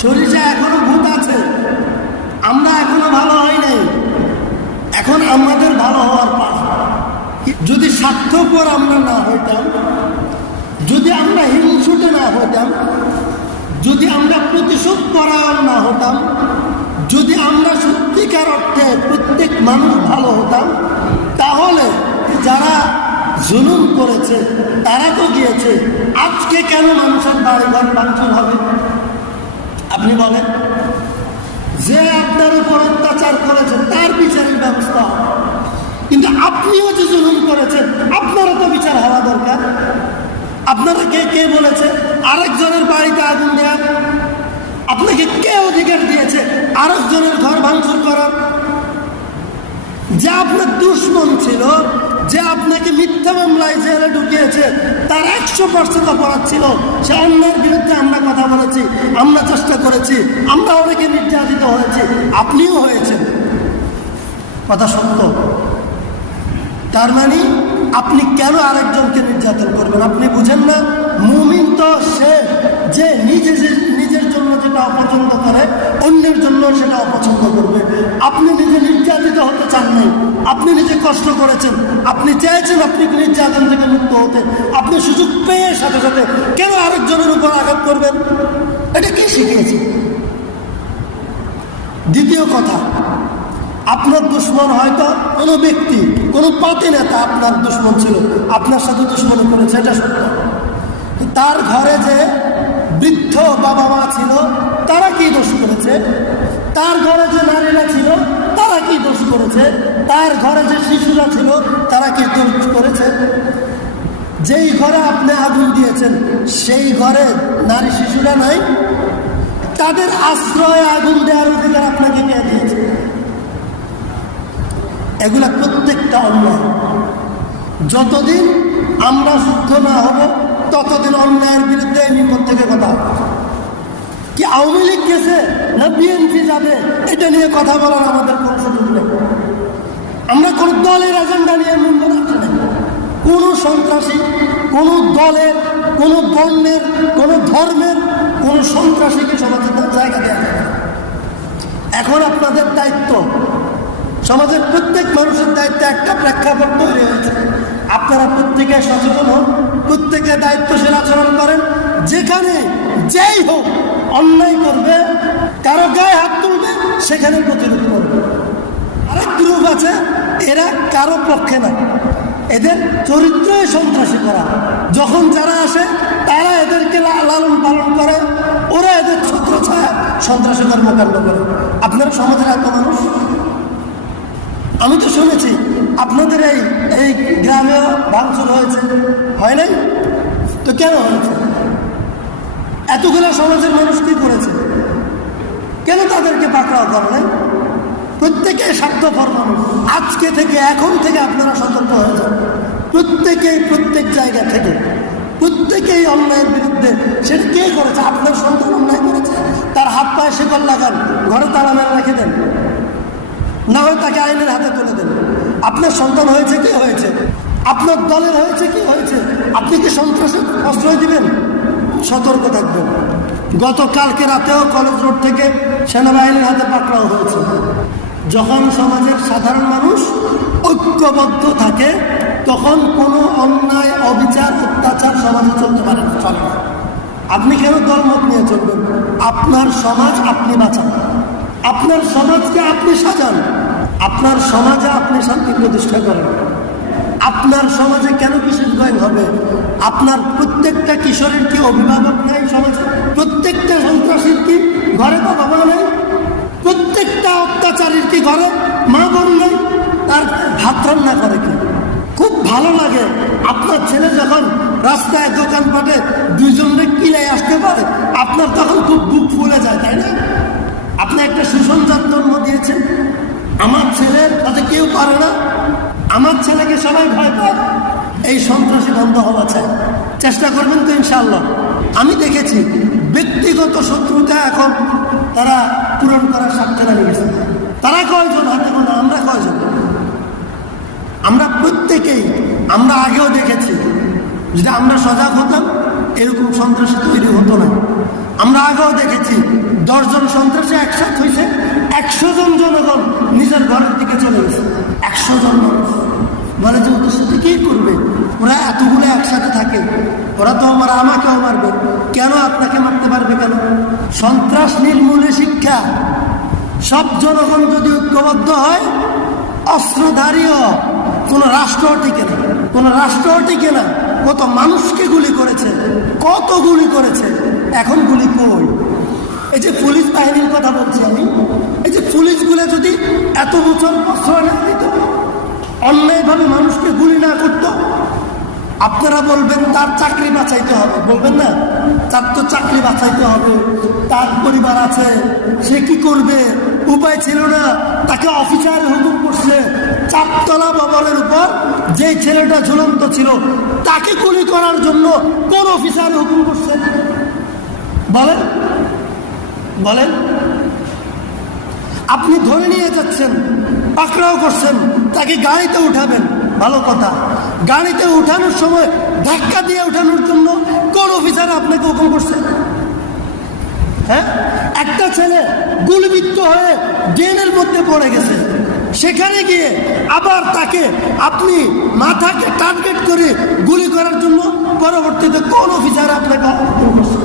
শরীরে এখনো ভূত আছে, আমরা এখনো ভালো হয় নাই, এখন আমাদের ভালো হওয়ার পালা। যদি স্বার্থপর আমরা না হইতাম, যদি আমরা হিংসুটে না হইতাম, যদি আমরা প্রতিশোধ পরায়ণ না হতাম, যদি আমরা সত্যিকার অর্থে প্রত্যেক মানুষ ভালো হতাম, তাহলে যারা জুলুম করেছে তারা তো গিয়েছে, আজকে কেন মানুষের বাড়িঘর ভাঙচুর হবে? আপনি বলেন, যে আপনার উপর অত্যাচার করেছে তার বিচারের ব্যবস্থা হবে, কিন্তু আপনিও যে জুলুম করেছেন আপনারও তো বিচার হওয়া দরকার। আপনারা কে বলেছে আরেকজনের বাড়িতে আগুন দেওয়ার? আপনাকে কে অধিকার দিয়েছে আরেকজনের ঘর ভাঙচুর করার? যে আপনার দুশ্মন ছিল, যে আপনাকে মিথ্যা মামলায় জেলে ঢুকিয়েছে, তার 100% অপরাধ ছিল। সে অন্যের বিরুদ্ধে আমরা কথা বলেছি, আমরা চেষ্টা করেছি, আমরা অনেকে নির্যাতিত হয়েছি, আপনিও হয়েছেন, কথা সত্য। তার মানে আপনি কেন আরেকজনকে নির্যাতন করবেন? আপনি বুঝেন না? মুমিন তো সে যে নিজের জন্য যেটা অপছন্দ করে অন্যের জন্য সেটা অপছন্দ করবে। আপনি নিজে নির্যাতিত হতে চান নাই, আপনি নিজে কষ্ট করেছেন, আপনি চেয়েছেন আপনি নির্যাতন থেকে মুক্ত হতে, আপনি সুযোগ পেয়ে সাথে সাথে কেন আরেকজনের উপর আঘাত করবেন? এটা কি শিখিয়েছে? দ্বিতীয় কথা, আপনার দুশ্মন হয়তো কোনো ব্যক্তি, কোনো পাতি নেতা আপনার দুশ্মন ছিল, আপনার সাথে দুশ্মনী করেছে, এটা সত্য। তার ঘরে যে বৃদ্ধ বাবা মা ছিল তারা কি দোষ করেছে? তার ঘরে যে নারীরা ছিল তারা কি দোষ করেছে? তার ঘরে যে শিশুরা ছিল তারা কি দোষ করেছে? যেই ঘরে আপনি আগুন দিয়েছেন সেই ঘরে নারী শিশুরা নাই, তাদের আশ্রয়ে আগুন দেওয়ার অধিকার আপনাকে কে দিয়েছে? এগুলা প্রত্যেকটা অন্যায়। যতদিন আমরা শুদ্ধ না হব ততদিন অন্যায়ের বিরুদ্ধে নিকট থেকে কথা হবে। কি আওয়ামী লীগ গেছে না বিএনপি যাবে এটা নিয়ে কথা বলার আমাদের কোনো সুযোগ নেই। আমরা কোনো দলের এজেন্ডা নিয়ে মূল্য রাখছি না। কোনো সন্ত্রাসী, কোনো দলের, কোনো বর্ণের, কোনো ধর্মের কোনো সন্ত্রাসীকে সমাজের জায়গা দেওয়া যাবে না। এখন আপনাদের দায়িত্ব, সমাজের প্রত্যেক মানুষের দায়িত্বে একটা প্রেক্ষাপট তৈরি হয়েছে। আপনারা প্রত্যেকে সচেতন হন, প্রত্যেকে দায়িত্বশীল আচরণ করেন। যেখানে যেই হোক অন্যায় করবে, কারো গায়ে হাত তুলবে, সেখানে প্রতিরোধ করবে। আরেক গ্রুপ আছে, এরা কারো পক্ষে না, এদের চরিত্রই সন্ত্রাসী করা। যখন যারা আসে তারা এদেরকে লালন পালন করে, ওরা এদের ছত্রছায়া সন্ত্রাসী কর্মকাণ্ড করে। আপনারা সমাজের এত মানুষ, আমি তো শুনেছি আপনাদের এই গ্রামে ভাঙচুর হয়েছে, হয় নাই? তো কেন হয়েছে? এতগুলো সমাজের মানুষ কি করেছে? কেন তাদেরকে পাকড়াও করে নাই? প্রত্যেকে স্বার্থপর মানুষ। আজকে থেকে, এখন থেকে আপনারা সতর্ক হয়ে যান। প্রত্যেকেই প্রত্যেক জায়গা থেকে প্রত্যেকেই অন্যায়ের বিরুদ্ধে। সেটা কে করেছে? আপনার সন্তান অন্যায় করেছে, তার হাত পায়ে শেকল লাগান, ঘরে তালা মেরে রেখে দেন, না হয় তাকে আইনের হাতে তুলে দেন। আপনার সন্তান হয়েছে কি হয়েছে? আপনার দলের হয়েছে কি হয়েছে? আপনি কি সন্ত্রাসের আশ্রয় দিবেন? সতর্ক থাকবেন। গতকালকে রাতেও কলেজ রোড থেকে সেনাবাহিনীর হাতে পাকড়াও হয়েছে। যখন সমাজের সাধারণ মানুষ ঐক্যবদ্ধ থাকে তখন কোনো অন্যায়, অবিচার, অত্যাচার সমাজে চলতে পারে না, চলে না। আপনি কেন দলমত নিয়ে চলবেন? আপনার সমাজ আপনি বাঁচান, আপনার সমাজকে আপনি সাজান, আপনার সমাজে আপনি শান্তি প্রতিষ্ঠা করেন। আপনার সমাজে কেন কিশোর গয়ন হবে? আপনার প্রত্যেকটা কিশোরের কি অভিভাবক নাই সমাজে? প্রত্যেকটা সন্ত্রাসীর কি ঘরে বাবা মা নেই? প্রত্যেকটা অত্যাচারীর কি ঘরে মা বোন নেই? তার ভাত রান্না করে কি? খুব ভালো লাগে আপনার ছেলে যখন রাস্তায় দোকানপাটে দুইজনকে কিলাই আসতে পারে, আপনার তখন খুব বুক ফুলে যায়, তাই না? আপনি একটা সুসন্তান জন্ম দিয়েছেন, আমার ছেলের তাতে কেউ পারে না, আমার ছেলেকে সবাই ভয় পায়। এই সন্ত্রাসী বন্ধ হওয়া চাই। চেষ্টা করবেন তো ইনশাআল্লাহ। আমি দেখেছি ব্যক্তিগত শত্রুতা এখন তারা পূরণ করার স্বার্থে দাঁড়িয়ে গেছে। তারা কয়জন হাতে গোনা, আমরা কয়জন? আমরা প্রত্যেকেই, আমরা আগেও দেখেছি, যদি আমরা সজাগ হতাম এরকম সন্ত্রাসী তৈরি হতো না। আমরা আগেও দেখেছি 10 জন সন্ত্রাসী একসাথে হয়েছে, 100 জন জনগণ নিজের ঘরের দিকে চলে গেছে। 100 জন মানুষ বলে যে ওদের সাথে কি করবে, ওরা এতগুলো একসাথে থাকে, ওরা তো আমাকেও মারবে, কেন আপনাকে মারতে পারবে কেন? সন্ত্রাস নির্মূলে শিক্ষা। সব জনগণ যদি ঐক্যবদ্ধ হয়, অস্ত্রধারীও কোনো রাষ্ট্র টিকে না, কোনো রাষ্ট্র টিকে না। কত মানুষকে গুলি করেছে, কত গুলি করেছে, এখন গুলি কই? এই যে পুলিশ বাহিনীর কথা বলছি আমি, এই যে পুলিশগুলো যদি এত বছর প্রশ্রয় না দিত, অন্যায়ভাবে মানুষকে গুলি না করতো, আপনারা বলবেন তার চাকরি বাঁচাইতে হবে, বলবেন না? তার তো চাকরি বাঁচাইতে হবে, তার পরিবার আছে, সে কি করবে, উপায় ছিল না, তাকে অফিসার হুকুম করছে। 4 তলা ভবনের উপর যে ছেলেটা ঝুলন্ত ছিল তাকে গুলি করার জন্য কোন অফিসার হুকুম করছে? বলেন বলেন। আপনি ধরে নিয়ে যাচ্ছেন, পাকড়াও করছেন, তাকে গাড়িতে উঠাবেন, ভালো কথা। গাড়িতে উঠানোর সময় ধাক্কা দিয়ে উঠানোর জন্য কোন অফিসার আপনাকে হুকুম করছে? হ্যাঁ, একটা ছেলে গুলিবিদ্ধ হয়ে ড্রেনের মধ্যে পড়ে গেছে, সেখানে গিয়ে আবার তাকে আপনি মাথাকে টার্গেট করে গুলি করার জন্য পরবর্তীতে কোন অফিসার আপনাকে হুকুম করছে?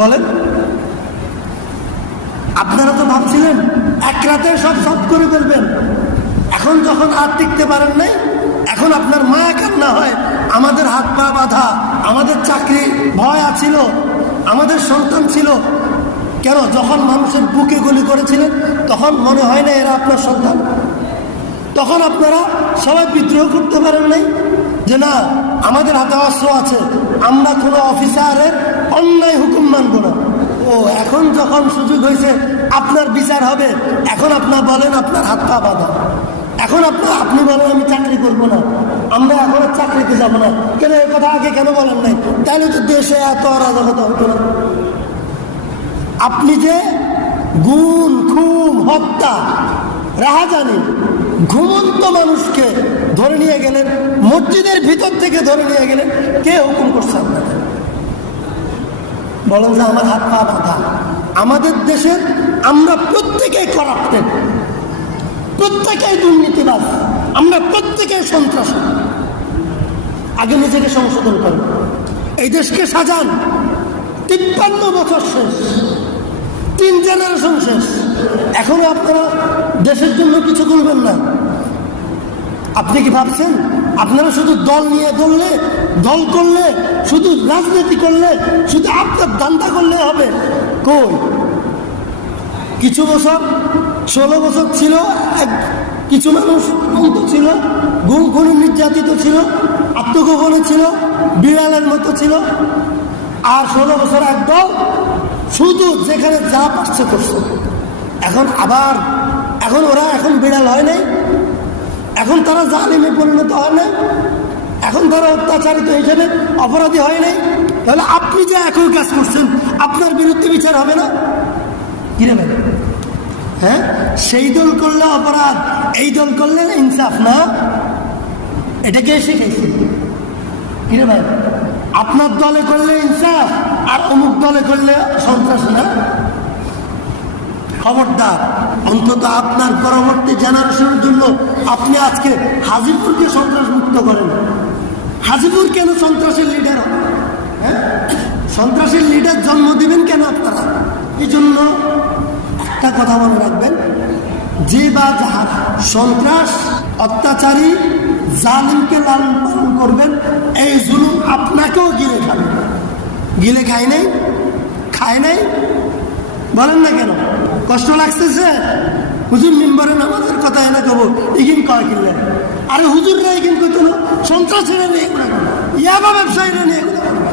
বলেন। আপনারা তো ভাবছিলেন এক রাতে সব সব করে ফেলবেন, এখন যখন আর টিকতে পারেন নাই, এখন আপনার মায়া কান্না হয়, আমাদের হাত পা বাঁধা, আমাদের চাকরি ভয় ছিল, আমাদের সন্তান ছিল। কেন? যখন মানুষের বুকে গুলি করেছিলেন তখন মনে হয় না এরা আপনার সন্তান? তখন আপনারা সবাই বিদ্রোহ করতে পারেন নাই যে না, আমাদের হাতে অস্ত্র আছে, আমরা কোনো অফিসারের অন্যায় হুকুম মানব না। ও এখন যখন সুযোগ হয়েছে আপনার বিচার হবে, এখন আপনার বলেন আপনার হাত পা বাঁধা, এখন আপনি বলেন আমি চাকরি করব না, আমরা এখন আর চাকরিতে যাব না। কেন এ কথা আগে কেন বলেন নাই? তাহলে তো দেশে এত অরাজকতা হতো না। আপনি যে গুম খুন হত্যা রাহাজানি ঘুমন্ত মানুষকে ধরে নিয়ে গেলেন, মসজিদের ভিতর থেকে ধরে নিয়ে গেলেন, কে হুকুম করছে আপনাকে? বলেন যে আমার হাত পা বাঁধা। আমাদের দেশের আমরা প্রত্যেকেই করাপ্টেড, প্রত্যেকেই দুর্নীতিবাজ, আমরা প্রত্যেকেই সন্ত্রাসী। আগে নিজেকে সংশোধন করেন, এই দেশকে সাজান। 53 বছর শেষ, 3 জেনারেশন শেষ, এখনো আপনারা দেশের জন্য কিছু করবেন না। আপনি কি ভাবছেন আপনারা শুধু দল নিয়ে দল করলে, শুধু রাজনীতি করলে, শুধু আপনার দান্দা করলে হবে? কই, কিছু বছর 16 বছর ছিল, কিছু মানুষ অন্ত ছিল, গুম খুনে নির্যাতিত ছিল, আত্মগোপনে ছিল, বিড়ালের মতো ছিল। আর 16 বছর একদল শুধু যেখানে যা পারছে করছে। এখন ওরা এখন বিড়াল হয় নাই, এখন তারা জালিমে পরিণত হয় নাই, এখন তারা অত্যাচারিত হিসেবে অপরাধী হয় নাই। তাহলে আপনি যে একই কাজ করছেন, আপনার বিরুদ্ধে বিচার হবে না? কিরে ভাই, হ্যাঁ, সেই দল করলে অপরাধ, এই দল করলে ইনসাফ না? এটা কে শিখেছে? কিরে ভাই, আপনার দলে করলে ইনসাফ আর অমুক দলে করলে সন্ত্রাস না? খবরদার, অন্তত আপনার পরবর্তী জেনারেশনের জন্য আপনি আজকে হাজিপুরকে সন্ত্রাস মুক্ত করেন। হাজিপুর কেন সন্ত্রাসের লিডার হবে? হ্যাঁ, সন্ত্রাসের লিডার জন্ম দিবেন কেন আপনারা? এই জন্য একটা কথা মনে রাখবেন, যে বা যাহার সন্ত্রাস, অত্যাচারী, জালিমকে লালন পালন করবেন, এই জুলুম আপনাকেও গিলে খাবে। গিলে খায় নাই? বলেন না কেন? কষ্ট লাগতেছে? হুজুর মিম্বরে নামাজের কথা এনে কব ইগিন কয় কিনলেন, আরে হুজুররা ইগিন কইতো না, সন্ত্রাসীরা নিয়ে এগুলা বলবে, ইয়াবা ব্যবসায়ীরা নিয়ে এগুলা বলবে,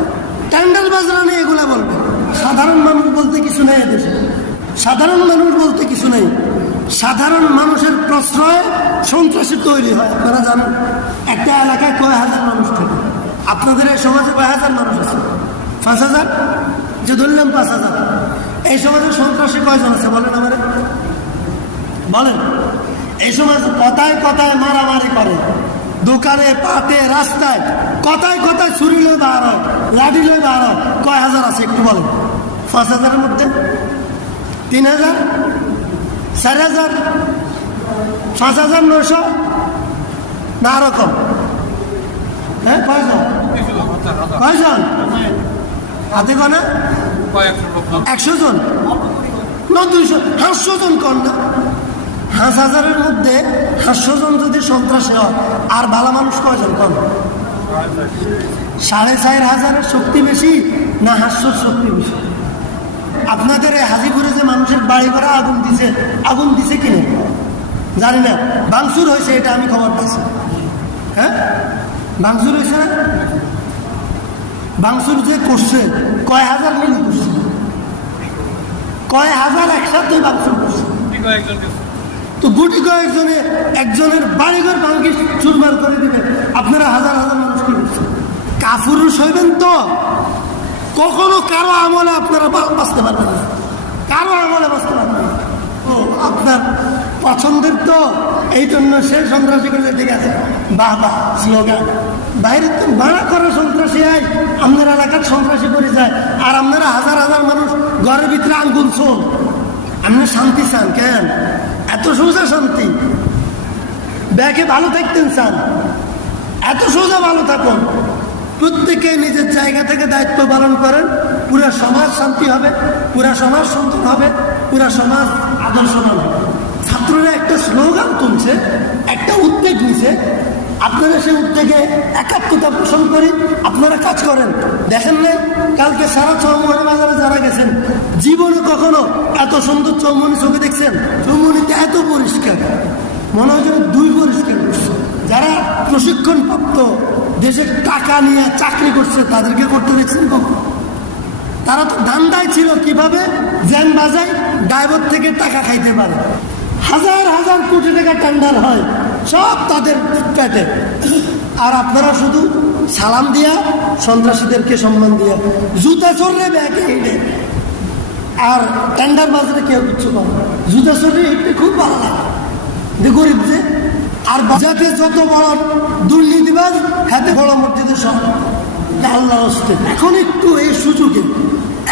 ট্যান্ডালবাজরা নিয়ে এগুলা বলবে। সাধারণ মানুষ বলতে কিছু নেই এদেশে, সাধারণ মানুষ বলতে কিছু নেই। সাধারণ মানুষের প্রশ্রয়ে সন্ত্রাসী তৈরি হয়। আপনারা জানেন একটা এলাকায় কয় হাজার মানুষ থাকে? আপনাদের এই সমাজে কয় হাজার মানুষ আছে? 5,000? যে ধরলাম 5,000। এই সমাজে সন্ত্রাসী কয়জন আছে বলেন আমারে? বলেন। এই সমাজ কথায় কথায় মারামারি করে, দোকানে, পাতে, রাস্তায়, কথায় কথায় ছুরি লই বার হয়, লাঠি লই বার হয়, কয় হাজার আছে একটু বলেন? 5,000-এর মধ্যে 3000, 4000, 5900 না রকম? হ্যাঁ, কয়জন হাতে গোনা? 100 জন না 200, 500 জন কর না? 5000-এর মধ্যে 500 জন যদি সন্ত্রাসী হয়, আর ভালো মানুষ কয়জন কন? 4500-এর শক্তি বেশি না 500 শক্তি বেশি? আপনাদের এই হাজিপুরে যে মানুষের বাড়ি ঘরে আগুন দিছে কিনে জানি না, ভাঙচুর হয়েছে, এটা আমি খবর পাইছি। হ্যাঁ, ভাঙচুর হয়েছে না? ভাঙচুর যে করছে কয় হাজার মিলি করছে, কয় হাজার একসাথে ভাঙচুর করছে। তো গুটি কয়েকজনে একজনের বাড়িঘর ভাঙি চুরমার করে দিবেন, আপনারা হাজার হাজার মানুষকে করছেন। কাফুরুষ হইবেন তো কখনো কারো আমলে আপনারা বাঁচতে পারবেন না, কারো আমলে বাঁচতে পারবেন না। ও আপনার পছন্দের তো, এই জন্য সে সন্ত্রাসী করে ঠিক আছে, বাহ বাহ স্লোগান। বাইরে তো ভাড়া করে সন্ত্রাসী আয়, আপনার এলাকার সন্ত্রাসী করে যায়, আর আপনারা হাজার হাজার মানুষ ঘরের ভিতরে আঙ্গুল শোন। আপনি শান্তি চান কেন? এত সোজা শান্তি? ব্যাগে ভালো থাকতেন চান, এত সোজা ভালো থাকুন। প্রত্যেকে নিজের জায়গা থেকে দায়িত্ব পালন করেন, পুরা সমাজ শান্তি হবে, পুরা সমাজ সুন্দর হবে, পুরা সমাজ আদর্শবান হবে। ছাত্ররা একটা স্লোগান তুলছে, একটা উদ্যোগ নিছে, আপনারা সেই উদ্যোগে একাত্মতা পোষণ করি, আপনারা কাজ করেন। দেখেন না কালকে সারা চৌমুহনী বাজারে যারা গেছেন, জীবনে কখনো এত সুন্দর চৌমুহনী চোখে দেখছেন? চৌমুহনীতে এত পরিষ্কার, মনে হয় যেন 2 পরিষ্কার করছে। যারা প্রশিক্ষণ প্রাপ্ত দেশের টাকা নিয়ে চাকরি করছে, তাদেরকে করতে দেখছেন কখন? তারা তো ধান্দায় ছিল কিভাবে জ্যান বাজায় ড্রাইভার থেকে টাকা খাইতে পারে। হাজার হাজার কোটি টাকা টেন্ডার হয়, সব তাদের পেটে। আর আপনারা শুধু সালাম দিয়া, সন্ত্রাসীদেরকে সম্মান দিয়া, জুতা চড়লে ব্যাগে হেঁটে, আর টেন্ডার বাজারে কেউ কিচ্ছু করে। জুতা চড়লে হেঁটে খুব ভালো লাগে, গরিব যে। আর বাজারে যত বড় দুর্নীতিবাজ, হাতে বড় মসজিদের সব আল্লাহ হস্তে। এখন একটু এই সুযোগে,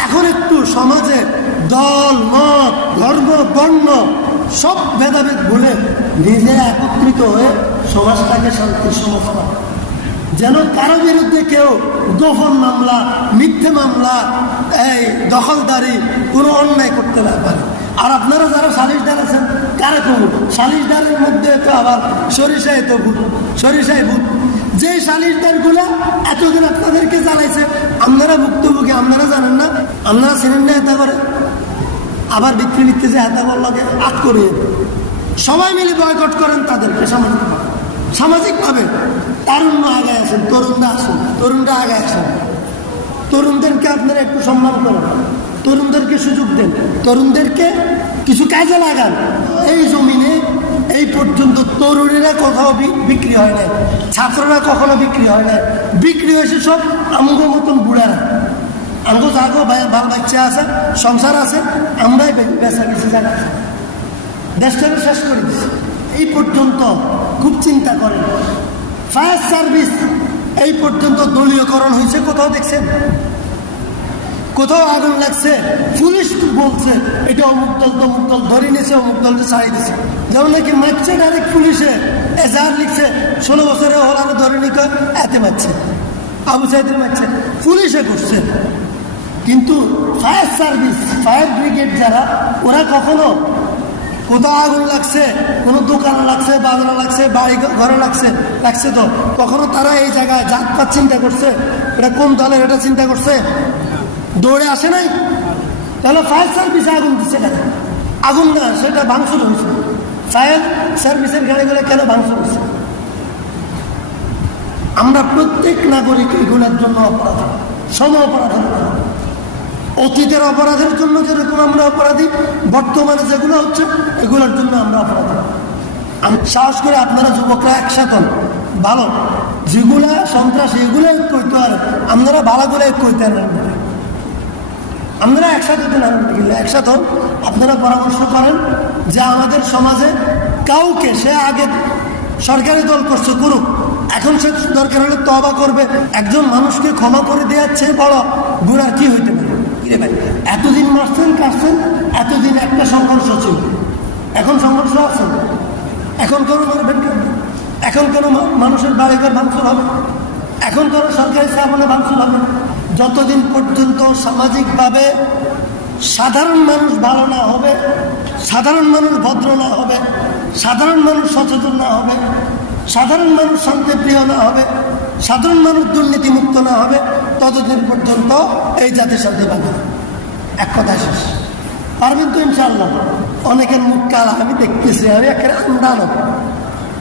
এখন একটু সমাজে দল মত ধর্ম বর্ণ সব ভেদাভেদ ভুলে নিজেরা একত্রিত হয়ে সমাজটাকে শান্তির সমাজ করা, যেন কারো বিরুদ্ধে কেউ গোপন মামলা, মিথ্যে মামলা, এই দখলদারি কোনো অন্যায় করতে না পারে। আর আপনারা যারা সালিশদার আছেন, কারা কবুল? সালিশদারের মধ্যে তো আবার সরিষায় তো ভূত, সরিষায় ভূত। যে সালিশদারগুলো এতদিন আপনাদেরকে জ্বালাইছে, আপনারা ভুক্তভোগী, আপনারা জানেন না, আপনারা চিনেন না। এটা করে আবার বিক্রি লিখতে যে হাতাবল লাগে আট করে সবাই মিলে বয়কট করেন তাদেরকে সামাজিকভাবে। তারুণ্য আগে আসেন, তরুণরা আসেন, তরুণরা আগে আসেন। তরুণদেরকে আপনারা একটু সম্মান করেন, তরুণদেরকে সুযোগ দেন, তরুণদেরকে কিছু কাজে লাগান। এই জমিনে এই পর্যন্ত তরুণীরা কোথাও বিক্রি হয় না, ছাত্ররা কখনো বিক্রি হয় না। বিক্রি হয়েছে সব আমগো মতন বুড়ারা। আমগো যাগো বাল বাচ্চা আছে, সংসার আছে, আমরাই বেচা বেশি জায়গা আছে, দেশটাকে শেষ করে দিচ্ছি। এই পর্যন্ত খুব চিন্তা করেন। ফায়ার সার্ভিস এই পর্যন্ত দলীয়করণ হয়েছে কোথাও দেখছেন? কোথাও আগুন লাগছে, পুলিশ বলছে এটা অমুক দল তমুক দল ধরে নিয়েছে, অমুক দলকে ছাড়িয়ে দিচ্ছে। যেমন নাকি মারছে ডাইরেক্ট পুলিশে, এজাহার লিখছে 16 বছরে হলানো ধরে নিতে এতে মারছে, আবু সাইদের মারছে, পুলিশে করছে। কিন্তু ফায়ার সার্ভিস, ফায়ার ব্রিগেড যারা, ওরা কখনো কোথাও আগুন লাগছে, কোনো দোকানে লাগছে, বাজারে লাগছে, বাড়ি ঘরে লাগছে তো কখনো তারা এই জায়গায় জাতপাত চিন্তা করছে, এটা কোন দলের, এটা চিন্তা করছে? দৌড়ে আসে নাই। তাহলে ফায়ার সার্ভিসে আগুন দিচ্ছে কেন? আগুন না, সেটা ভাঙচুর হয়েছে। ফায়ার সার্ভিসের গাড়িগুলো কেন ভাঙচুর হয়েছে? আমরা প্রত্যেক নাগরিক এগুলোর জন্য অপরাধী, সম অপরাধী। অতীতের অপরাধের জন্য যেরকম আমরা অপরাধী, বর্তমানে যেগুলো হচ্ছে এগুলোর জন্য আমরা অপরাধী। আমি সাহস করে আপনারা যুবকরা একসাথে ভালো, যেগুলা সন্ত্রাসী এগুলো করতে পারে, আপনারা ভালোগুলো করতে পারেন। আপনারা একসাথে একসাথে আপনারা পরামর্শ করেন যে আমাদের সমাজে কাউকে, সে আগে সরকারি দল করছে করুক, এখন সে দরকার হলে তওবা করবে। একজন মানুষকে ক্ষমা করে দেওয়ার চেয়ে বড় গুনাহ কি হইতে পারে? এতদিন মারছেন কাটছেন, এতদিন একটা ছিল, এখন সংঘর্ষ আছে, এখন কোনো মারবেন কেন, এখন কোনো মানুষের বাড়িঘর ভাঙচুর হবে, এখন কোনো সরকারি স্থাপনা ভাঙচুর হবে। যতদিন পর্যন্ত সামাজিকভাবে সাধারণ মানুষ ভালো না হবে, সাধারণ মানুষ ভদ্র না হবে, সাধারণ মানুষ সচেতন না হবে, সাধারণ মানুষ শান্তিপ্রিয় না হবে, সাধারণ মানুষ দুর্নীতিমুক্ত না হবে, ততদিন পর্যন্ত এই জাতির শান্তি পাবে না। এক কথা শেষ। পারবেন তো ইনশাআল্লাহ? অনেকের মুখ কালা, আমি দেখতেছি, আমি একটা আন্দানো,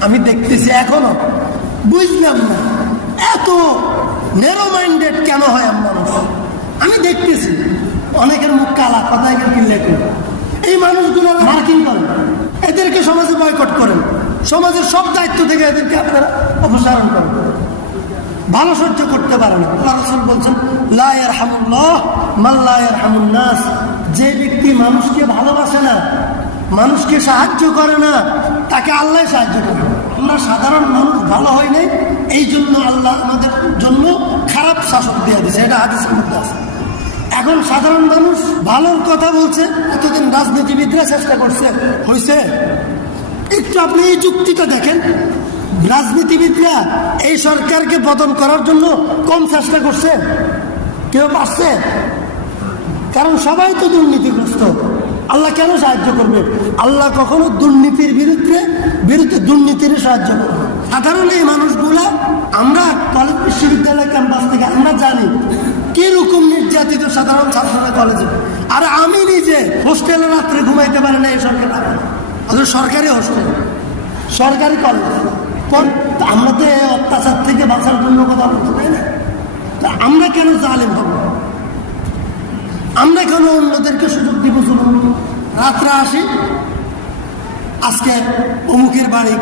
আমি দেখতেছি, এখনো বুঝলাম না এত ন্যারো মাইন্ডেড কেন হয় আমরা মানুষ। আমি দেখতেছি অনেকের মুখ কালা, কথা এখানে কিনলে করে এই মানুষগুলো মার্কিং করেন, এদেরকে সমাজে বয়কট করেন, সমাজের সব দায়িত্ব থেকে এদেরকে আপনারা অপসারণ করেন। ভালো সহ্য করতে পারে না। আল্লাহ রাসূল বলছেন, লা ইয়ারহামুল্লাহ মান লা ইয়ারহামুন নাস, যে ব্যক্তি মানুষকে ভালোবাসে না, মানুষকে সাহায্য করে না, তাকে আল্লাহ সাহায্য করে। আমরা সাধারণ মানুষ ভালো হয় নাই, এই জন্য আল্লাহ আমাদের জন্য খারাপ শাসক দিয়ে দিয়েছে, এটা হাদিসের মধ্যে আছে। এখন সাধারণ মানুষ ভালোর কথা বলছে, এতদিন রাজনীতিবিদরা চেষ্টা করছে, হয়েছে? একটু আপনি এই যুক্তিটা দেখেন, রাজনীতিবিদরা এই সরকারকে পতন করার জন্য কম চেষ্টা করছে? কেউ পারছে? কারণ সবাই তো দুর্নীতিগ্রস্ত। আল্লাহ কেন সাহায্য করবে? আল্লাহ কখনো দুর্নীতির বিরুদ্ধে দুর্নীতির সাহায্য করবে। সাধারণ এই মানুষগুলা, আমরা কলেজ বিশ্ববিদ্যালয় ক্যাম্পাস থেকে আমরা জানি কিরকম নির্যাতিত সাধারণ ছাত্ররা কলেজে। আর আমি নিজে হোস্টেলে রাত্রে ঘুমাইতে পারি না এই সরকার, সরকারি হোস্টেল, সরকারি কলেজ। আমরা তো অত্যাচার থেকে বাঁচার জন্য কথা বলতে পারি না। তা আমরা কেন জালেম হব? আমরা কেন অন্যদেরকে সুযোগ দিব? রাত্রে আসি, আজকে অমুকের বাড়ি,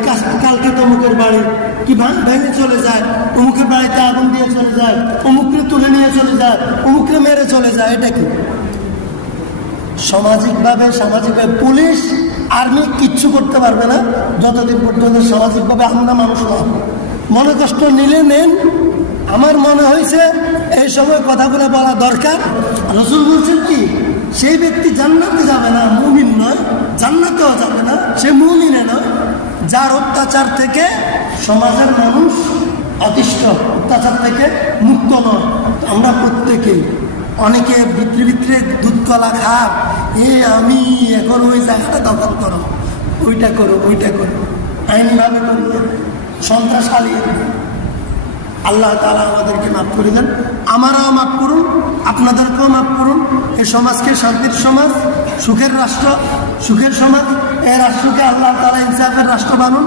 কালকে তমুকের বাড়ি, কি ভেঙে চলে যায়, অমুকের বাড়িতে আগুন দিয়ে চলে যায়, অমুককে তুলে নিয়ে চলে যায়, অমুককে মেরে চলে যায়। এটা কি সামাজিকভাবে পুলিশ আর্মি কিচ্ছু করতে পারবে না যতদিন পর্যন্ত সামাজিকভাবে আমরা মানুষ না। মনে কষ্ট নিলে নেন। আমার মনে হয়েছে এই সময় কথাগুলো বলা দরকার। রাসূল বলছেন কি, সেই ব্যক্তি জান্নাতে যাবে না, মুমিন নয়, জান্নাতেও যাবে না, সে মুমিনে নয়, যার অত্যাচার থেকে সমাজের মানুষ অতিষ্ঠ, অত্যাচার থেকে মুক্ত নয়। আমরা প্রত্যেকেই, অনেকে ভিতরে ভিতরে দুধকলা খাক, আমি এখন ওই জায়গাটা দখল করো, ওইটা করো, আইনিভাবে করো, সন্ত্রাস চালিয়ে। আল্লাহ তাআলা আমাদেরকে মাফ করে দেন, আমারাও মাফ করুন, আপনাদেরকেও মাফ করুন। এই সমাজকে শান্তির সমাজ, সুখের রাষ্ট্র, সুখের সমাজ, এই রাষ্ট্রকে আল্লাহ তাআলা ইনসাফের রাষ্ট্র বানান,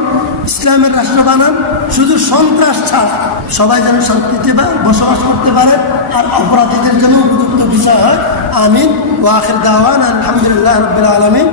ইসলামের রাষ্ট্র বানান। শুধু সন্ত্রাস ছাড়া সবাই যেন শান্তিতে বসবাস করতে পারে, আর অপরাধীদের জন্য উপযুক্ত বিষয় হয়। আমিন। ওয়া আখির দাওয়ানা আলহামদুলিল্লাহি রাব্বিল আলামিন।